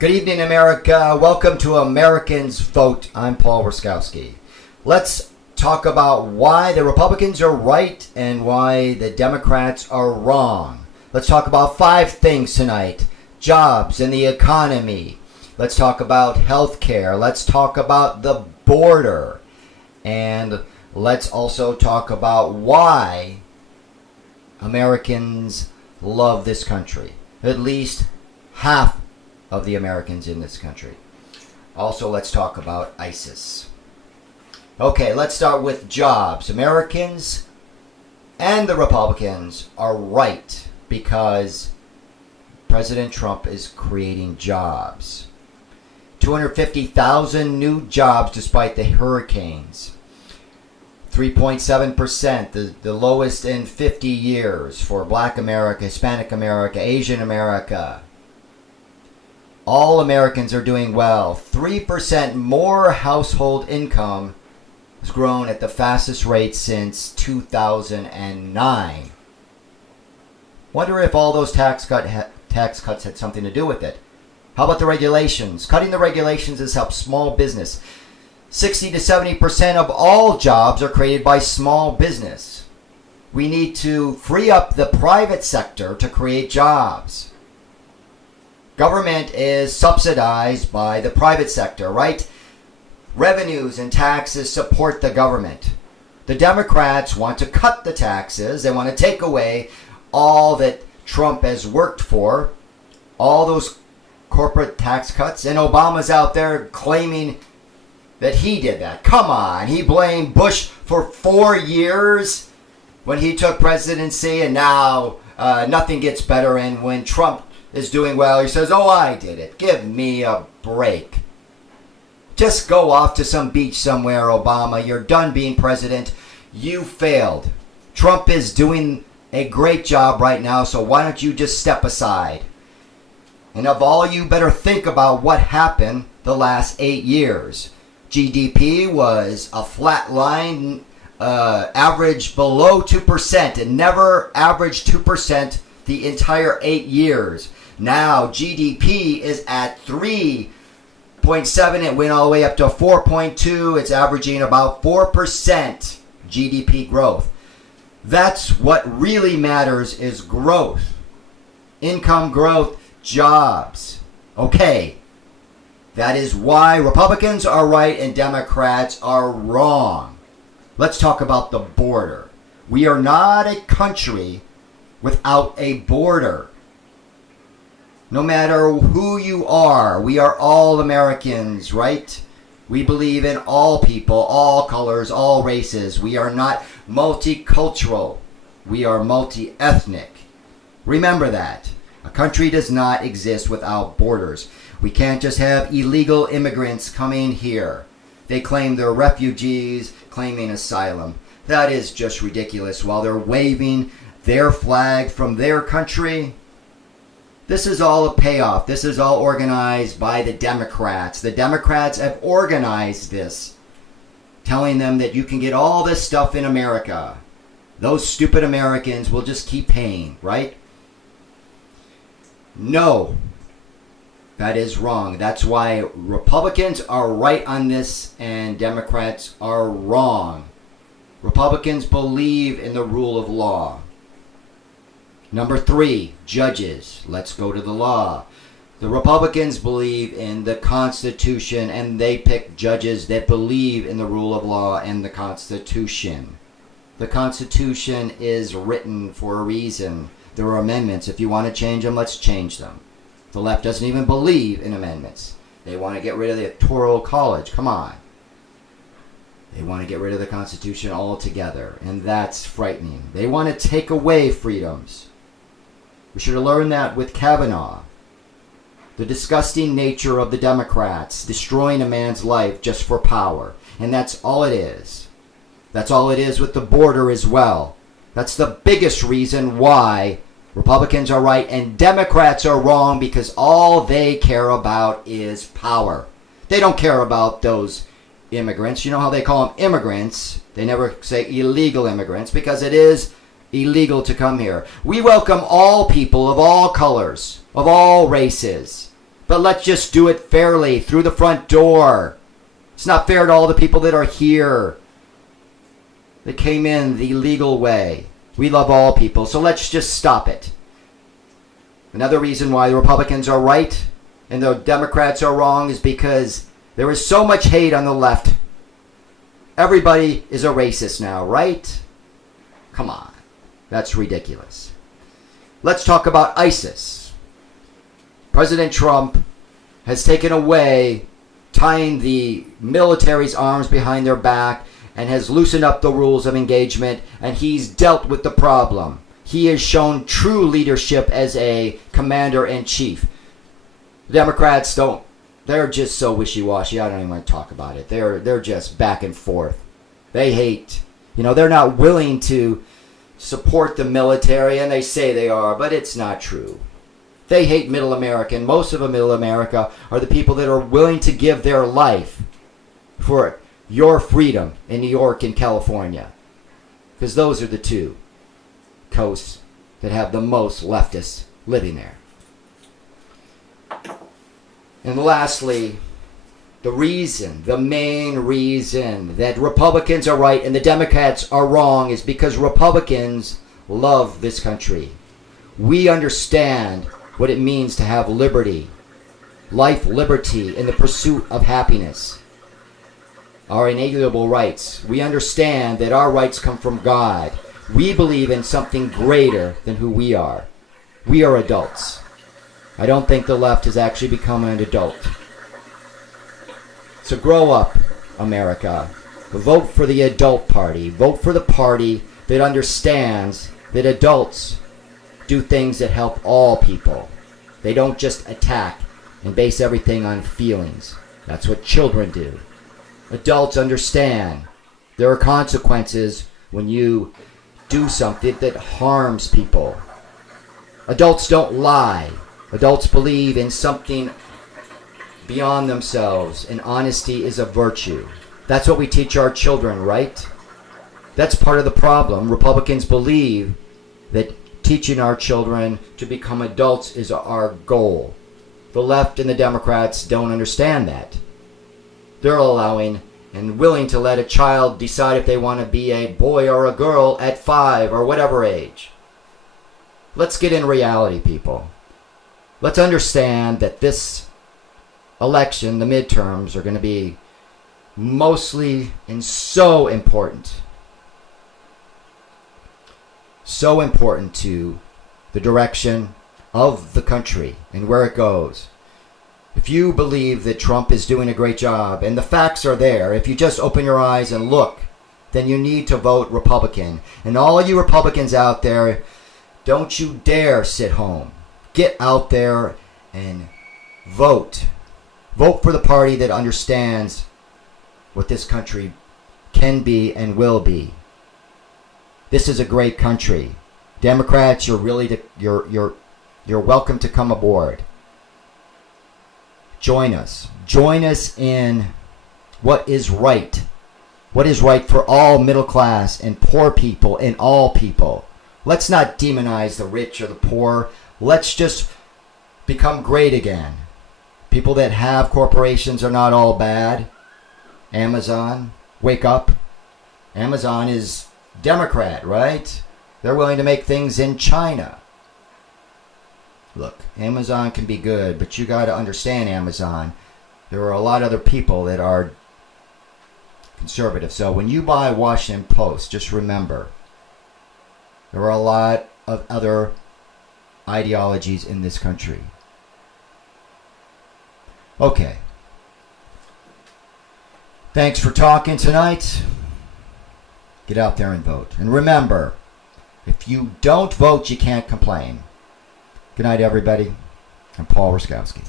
Good evening, America. Welcome to Americans Vote. I'm Paul Ruskowski. Let's talk about why the Republicans are right and why the Democrats are wrong. Let's talk about 5 things tonight. Jobs and the economy. Let's talk about health care. Let's talk about the border. And let's also talk about why Americans love this country. At least half of the Americans in this country. Also, let's talk about ISIS. Okay, let's start with jobs. Americans and the Republicans are right because President Trump is creating jobs. 250,000 new jobs despite the hurricanes. 3.7%, the lowest in 50 years for Black America, Hispanic America, Asian America. All Americans are doing well. 3% more household income has grown at the fastest rate since 2009. Wonder if all those tax cuts had something to do with it. How about the regulations? Cutting the regulations has helped small business. 60 to 70% of all jobs are created by small business. We need to free up the private sector to create jobs. Government is subsidized by the private sector, right? Revenues and taxes support the government. The Democrats want to cut the taxes. They want to take away all that Trump has worked for, all those corporate tax cuts. And Obama's out there claiming that he did that. Come on. He blamed Bush for 4 years when he took presidency, and now nothing gets better. And when Trump is doing well, he says, oh, I did it. Give me a break. Just go off to some beach somewhere, Obama. You're done being president. You failed. Trump is doing a great job right now, so why don't you just step aside? And of all, you better think about what happened the last 8 years. GDP was a flat line, average below 2%. It never averaged 2% the entire 8 years. Now GDP is at 3.7. It went all the way up to 4.2. It's averaging about 4% GDP growth. That's what really matters, is growth. Income growth, jobs. Okay. That is why Republicans are right and Democrats are wrong. Let's talk about the border. We are not a country without a border. No matter who you are, we are all Americans, right? We believe in all people, all colors, all races. We are not multicultural. We are multi-ethnic. Remember that. A country does not exist without borders. We can't just have illegal immigrants coming here. They claim they're refugees, claiming asylum. That is just ridiculous. While they're waving their flag from their country, this is all a payoff. This is all organized by the Democrats. The Democrats have organized this, telling them that you can get all this stuff in America. Those stupid Americans will just keep paying, right? No, that is wrong. That's why Republicans are right on this and Democrats are wrong. Republicans believe in the rule of law. Number 3, judges. Let's go to the law. The Republicans believe in the Constitution and they pick judges that believe in the rule of law and the Constitution. The Constitution is written for a reason. There are amendments. If you want to change them, let's change them. The left doesn't even believe in amendments. They want to get rid of the Electoral College. Come on. They want to get rid of the Constitution altogether, and that's frightening. They want to take away freedoms. We should have learned that with Kavanaugh. The disgusting nature of the Democrats destroying a man's life just for power. And that's all it is. That's all it is with the border as well. That's the biggest reason why Republicans are right and Democrats are wrong, because all they care about is power. They don't care about those immigrants. You know how they call them immigrants? They never say illegal immigrants because it is illegal to come here. We welcome all people of all colors, of all races. But let's just do it fairly through the front door. It's not fair to all the people that are here. They came in the legal way. We love all people, so let's just stop it. Another reason why the Republicans are right and the Democrats are wrong is because there is so much hate on the left. Everybody is a racist now, right? Come on. That's ridiculous. Let's talk about ISIS. President Trump has taken away tying the military's arms behind their back and has loosened up the rules of engagement, and he's dealt with the problem. He has shown true leadership as a commander-in-chief. The Democrats don't. They're just so wishy-washy. I don't even want to talk about it. They're just back and forth. They hate. They're not willing to support the military, and they say they are, but it's not true. They hate Middle America, and most of Middle America are the people that are willing to give their life for your freedom in New York and California. Because those are the two coasts that have the most leftists living there. And lastly, the main reason that Republicans are right and the Democrats are wrong is because Republicans love this country. We understand what it means to have liberty, life, liberty, and the pursuit of happiness. Our inalienable rights. We understand that our rights come from God. We believe in something greater than who we are. We are adults. I don't think the left has actually become an adult. So grow up, America. Vote for the adult party. Vote for the party that understands that adults do things that help all people. They don't just attack and base everything on feelings. That's what children do. Adults understand there are consequences when you do something that harms people. Adults don't lie. Adults believe in something beyond themselves, and honesty is a virtue. That's what we teach our children, right? That's part of the problem. Republicans believe that teaching our children to become adults is our goal. The left and the Democrats don't understand that. They're allowing and willing to let a child decide if they want to be a boy or a girl at 5 or whatever age. Let's get in reality, people. Let's understand that this election, the midterms, are going to be mostly and so important. So important to the direction of the country and where it goes. If you believe that Trump is doing a great job, and the facts are there, if you just open your eyes and look, then you need to vote Republican. And all you Republicans out there, don't you dare sit home. Get out there and vote. Vote for the party that understands what this country can be and will be. This is a great country. Democrats, you're welcome to come aboard. Join us. Join us in what is right. What is right for all middle class and poor people and all people. Let's not demonize the rich or the poor. Let's just become great again. People that have corporations are not all bad. Amazon, wake up. Amazon is Democrat, right? They're willing to make things in China. Look, Amazon can be good, but you got to understand Amazon. There are a lot of other people that are conservative. So when you buy Washington Post, just remember, there are a lot of other ideologies in this country. Okay. Thanks for talking tonight. Get out there and vote. And remember, if you don't vote, you can't complain. Good night, everybody. I'm Paul Ruskowski.